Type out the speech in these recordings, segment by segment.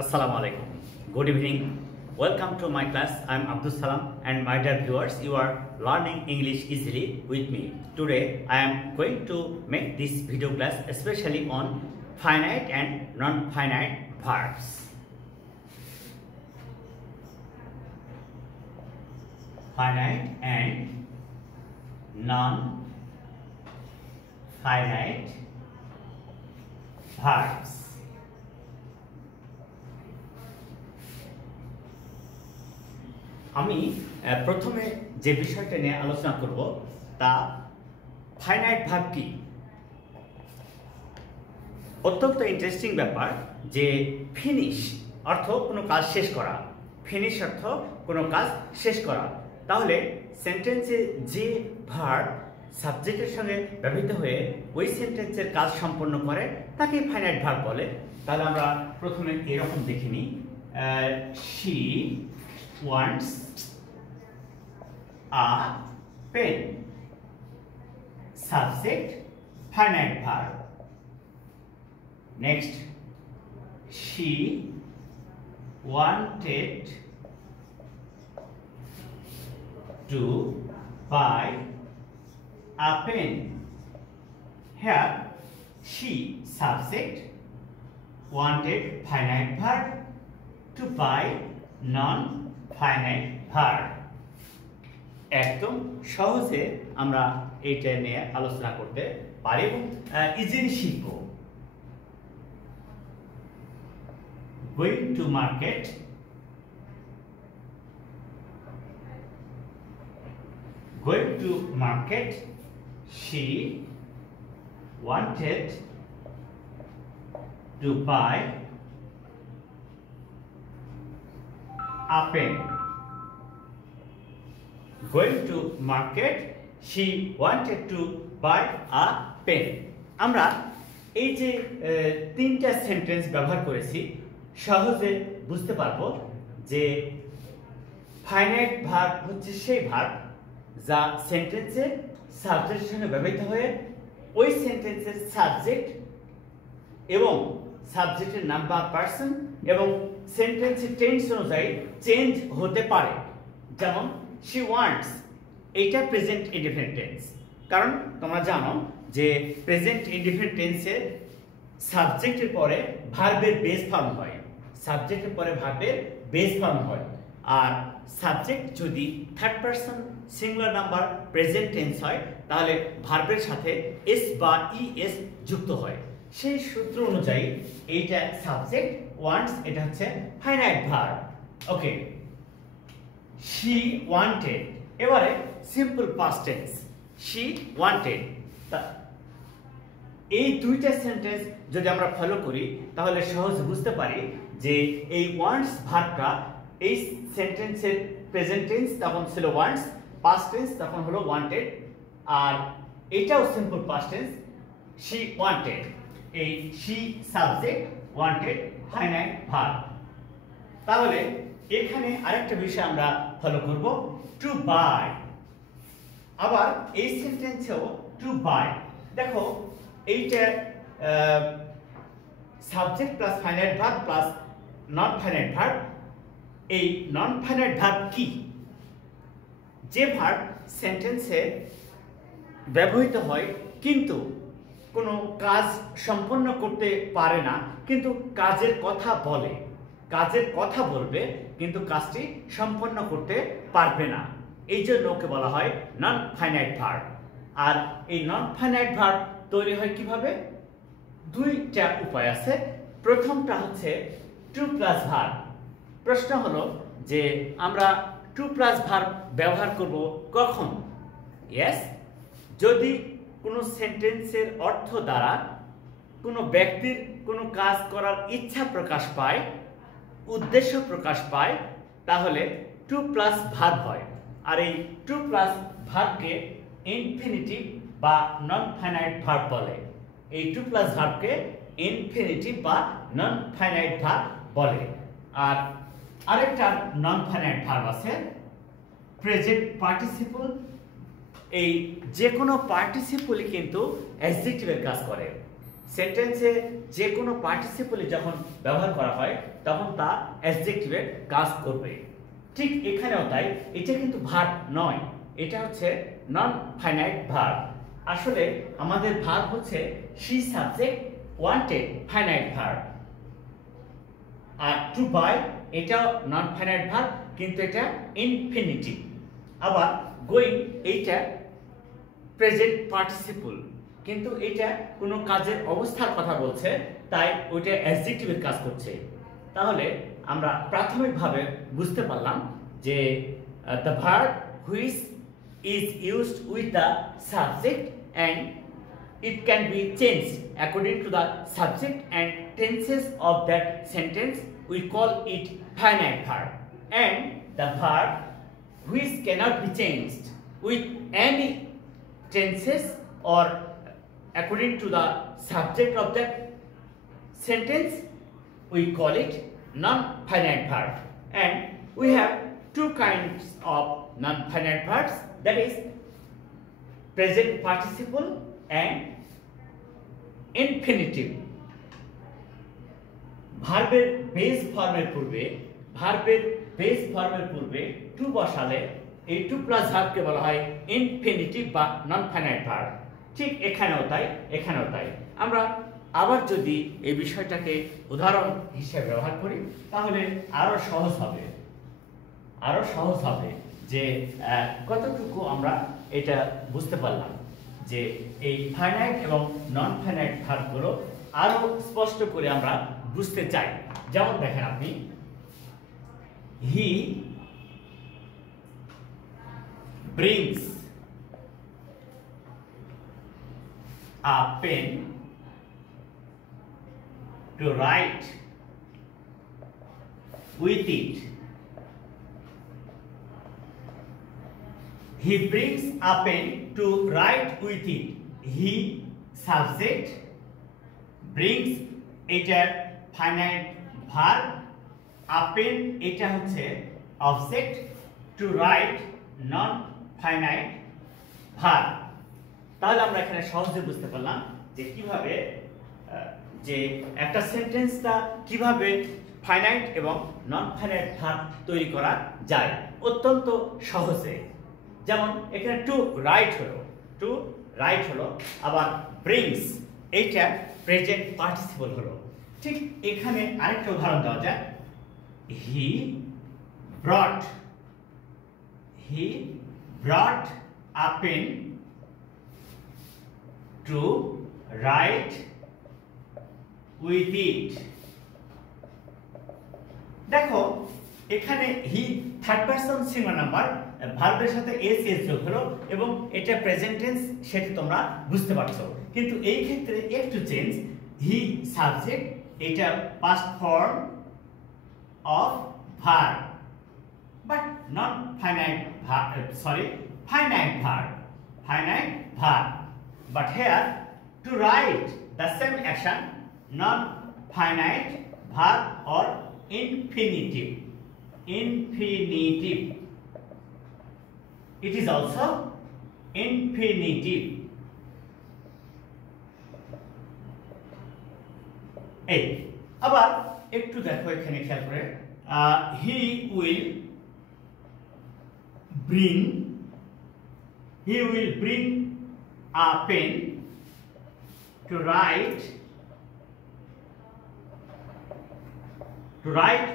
Assalamu alaikum. Good evening. Welcome to my class. I am Abdul Salam and my dear viewers, you are learning English easily with me. Today I am going to make this video class especially on finite and non-finite verbs. Finite and non-finite verbs. আমি প্রথমে যে বিষয়টা নিয়ে আলোচনা করব তা finite verb কি। অত্যন্ত ইন্টারেস্টিং ব্যাপার যে ফিনিশ অর্থ কোনো কাজ শেষ করা, ফিনিশ অর্থ কোনো কাজ শেষ করা। তাহলে সেন্টেন্সে যে ভার্ব সাবজেক্টের সঙ্গে ব্যবহৃত হয়ে ওই সেন্টেন্সের কাজ সম্পন্ন করে তাকে ফাইনাইট ভার্ব বলে। তাহলে আমরা প্রথমে এরকম দেখে নিই, she wants a pen. Subject finite verb. Next, she wanted to buy a pen. Here she subject, wanted finite verb, to buy non-finite verb. একদম সহজে আমরা এইটা নিয়ে আলোচনা করতে পারি এবং ইজিলি শিখব। Going to market. Going to market. She wanted to buy a pen. Going to market, she wanted to buy a pen. আমরা এই যে তিনটা সেন্টেন্স ব্যবহার করেছি সহজে বুঝতে পারবো যে ফাইনাইট ভার্ব হচ্ছে সেই ভার্ব যা সেন্টেন্সের সাবজেক্টের সঙ্গে ব্যবহৃত হয়ে ওই সেন্টেন্সের সাবজেক্ট এবং সাবজেক্টের নাম বা পারসন এবং সেন্টেন্সের টেন্স অনুযায়ী চেঞ্জ হতে পারে। যেমন she wants, এটা প্রেজেন্ট ইনডিফিনিট টেন্স, কারণ তোমরা জানো যে প্রেজেন্ট ইনডিফিনিট টেন্সে সাবজেক্টের পরে ভার্বের বেস ফর্ম হয়, সাবজেক্টের পরে ভার্বের বেস ফর্ম হয়। আর সাবজেক্ট যদি third person singular number present tense হয় তাহলে ভার্বের সাথে এস বা ইএস যুক্ত হয়। সেই সূত্র অনুযায়ী এইটা সাবজেক্ট ওয়ান্টস, এটা হচ্ছে finite verb. Okay, she wanted, এবারে simple past tense, she wanted। এই দুইটা সেন্টেন্স যদি আমরা ফলো করি তাহলে সহজে বুঝতে পারি যে এই ওয়ান্টস ভার্বটা এই সেন্টেন্সের প্রেজেন্ট টেন্স তখন ছিল ওয়ান্টস, পাস্ট টেন্স তখন হলো ওয়ান্টেড, আর এটাও simple past tense she wanted। এই she subject, wanted finite verb. তাহলে এখানে আরেকটা বিষয় আমরা ফলো করব, টু বাই। আবার এই সেন্টেন্সেও টু বাই, দেখো এইটা subject plus finite verb plus non finite verb. এই নন ফাইনাইট ভার্ব কি? যে ভার্ব সেন্টেন্সে ব্যবহৃত হয় কিন্তু কোনো কাজ সম্পন্ন করতে পারে না, কিন্তু কাজের কথা বলে, কাজের কথা বলবে কিন্তু কাজটি সম্পন্ন করতে পারবে না, এই জন্য ওকে বলা হয় নন ফাইনাইট ভার্ব। আর এই নন ফাইনাইট ভার্ব তৈরি হয় কিভাবে? দুইটা উপায় আছে। প্রথমটা হচ্ছে টু প্লাস ভার্ব। প্রশ্ন হলো যে আমরা টু প্লাস ভার্ব ব্যবহার করব কখন? ইয়েস, যদি কোনো সেন্টেন্সের অর্থ দ্বারা কোনো ব্যক্তির কোনো কাজ করার ইচ্ছা প্রকাশ পায়, উদ্দেশ্য প্রকাশ পায়, তাহলে টু প্লাস ভার্ব হয়। আর এই টু প্লাস ভার্বকে ইনফিনিটিভ বা নন ফাইনাইট ভার্ব বলে। এই টু প্লাস ভার্বকে ইনফিনিটিভ বা নন ফাইনাইট ভার্ব বলে। আর আরেকটা নন ফাইনাইট ভার্ব আছে প্রেজেন্ট পার্টিসিপল। এই যে কোনো পার্টিসিপলই কিন্তু অ্যাডজেক্টিভের কাজ করে। সেন্টেন্সে যে কোনো পার্টিসিপলে যখন ব্যবহার করা হয় তখন তা অ্যাডজেক্টিভের কাজ করবে। ঠিক এখানেও তাই, এটা কিন্তু ভার্ব নয়, এটা হচ্ছে নন ফাইনাইট ভার্ব। আসলে আমাদের ভার্ব হচ্ছে she subject wanted finite verb. আর টু বাই এটাও নন ফাইনাইট ভার্ব, কিন্তু এটা ইনফিনিটিভ। আবার গোয়িং এইটা প্রেজেন্ট পার্টিসিপল, কিন্তু এটা কোনো কাজের অবস্থার কথা বলছে, তাই ওইটা অ্যাডজেক্টিভের কাজ করছে। তাহলে আমরা প্রাথমিকভাবে বুঝতে পারলাম যে the verb which is used with the subject and it can be changed according to the subject and tenses of that sentence, we call it finite verb. And the verb which cannot be changed with any tenses or according to the subject of that sentence, we call it non-finite verb. And we have two kinds of non-finite verbs, that is present participle and infinitive. ভার্বের base ফর্মের পূর্বে two বসালে এই two plus ভার্বকে বলা হয় infinitive বা non finite verb. ঠিক এখানেও তাই। আমরা আবার যদি এই বিষয়টাকে উদাহরণ হিসেবে ব্যবহার করি তাহলে আরো সহজ হবে যে কতটুকু আমরা এটা বুঝতে পারলাম যে এই ফাইনাইট এবং নন ফাইনাইট ভার্বগুলো আরো স্পষ্ট করে আমরা বুঝতে চাই। যেমন দেখেন আপনি, he brings a pen to write with it. He brings a pen to write with it. He subject, brings এটা finite verb, a pen এটা হচ্ছে object, to write non finite verb. তাহলে আমরা এখানে সহজে বুঝতে পারলাম যে কিভাবে যে একটা সেন্টেন্সটা কিভাবে ফাইনাইট এবং নন ফাইনাইট ভার্ব তৈরি করা যায় অত্যন্ত সহজে। যেমন এখানে টু রাইট হলো, আবার ব্রিংস এইটা প্রেজেন্ট পার্টিসিপল হলো। ঠিক এখানে আরেকটা উদাহরণ দেওয়া যায়, he brought a pen to write with it. দেখো এখানে he third person singular number, ভার্বের সাথে এস যোগ হলো এবং এটা প্রেজেন্ট টেন্স, সেটা তোমরা বুঝতে পারছো। কিন্তু এই ক্ষেত্রে একটু চেঞ্জ, হি সাবজেক্ট এটা past form of verb, but not finite verb, but hair two write the same action non finite verb or infinitive. It is also infinitive. এই আবার একটু দেখো এখানে খেয়াল করে, he will bring a pen to write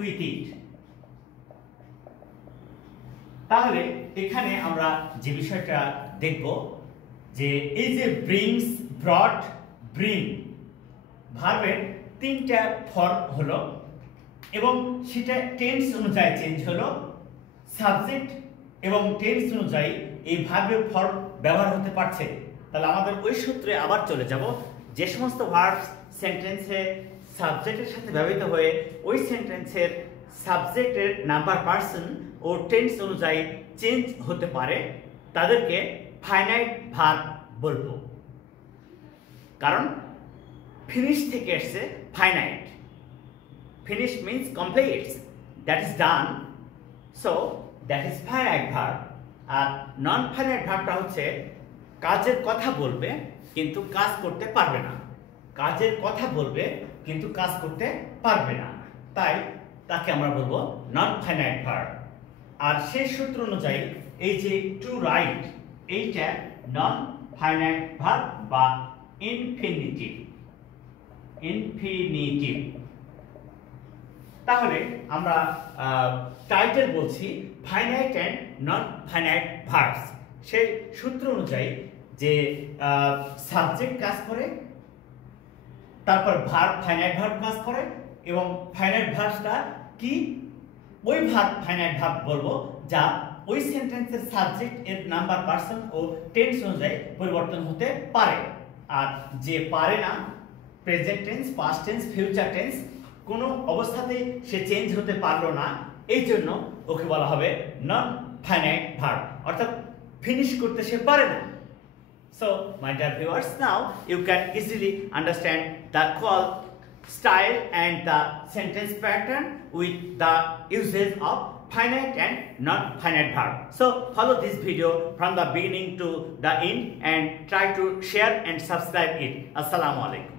with it. তাহলে এখানে আমরা যে বিষয়টা দেখব যে এই যে ব্রিংস, ব্রট, ব্রিং ভার্বের তিনটা ফর্ম হলো এবং সেটা টেন্স অনুযায়ী চেঞ্জ হলো। সাবজেক্ট এবং টেন্স অনুযায়ী এই ভার্বের ফর্ম ব্যবহার হতে পারছে। তাহলে আমাদের ওই সূত্রে আবার চলে যাব, যে সমস্ত ভার্বস সেন্টেন্সে সাবজেক্টের সাথে ব্যবহৃত হয়ে ওই সেন্টেন্সের সাবজেক্টের নাম্বার পার্সন ও টেন্স অনুযায়ী চেঞ্জ হতে পারে তাদেরকে ফাইনাইট ভার্ব বলবো। কারণ ফিনিশ থেকে এসেছে finite, finish means completes, that is done, so that is finite verb. আর নন ফাইনাইট ভার্বটা হচ্ছে কাজের কথা বলবে কিন্তু কাজ করতে পারবে না, কাজের কথা বলবে কিন্তু কাজ করতে পারবে না, তাই তাকে আমরা বলবো নন ফাইনাইট ভার্ব। আর সেই সূত্র অনুযায়ী এই যে টু রাইট, এইটা নন ফাইনাইট ভার্ব বা ইনফিনিটিভ। ইনফিনিটিভ। তাহলে আমরা টাইটেল বলছি finite and non finite verbs. সেই সূত্র অনুযায়ী যে সাবজেক্ট কাজ করে, তারপর ভার্ব ফাইনাইট ভার্ব কাজ করে, এবং ফাইনাইট ভার্বসটা কি, ওই ভার্ব ফাইনাইট ভার্ব বলবো যা ওই সেন্টেন্সের সাবজেক্ট এর নাম্বার, পারসন ও টেন্স অনুযায়ী পরিবর্তন হতে পারে। আর যে পারে না, present tense, past tense, future tense, কোনো অবস্থাতেই সে চেঞ্জ হতে পারলো না, এই জন্য ওকে বলা হবে নন ফাইনাইট ভার্ব, অর্থাৎ ফিনিশ করতে সে পারে না। So, my dear viewers, now you can easily understand the call style and the sentence pattern with the usage of finite and non-finite verb. So, follow this video from the beginning to the end and try to share and subscribe it. Assalamu alaikum.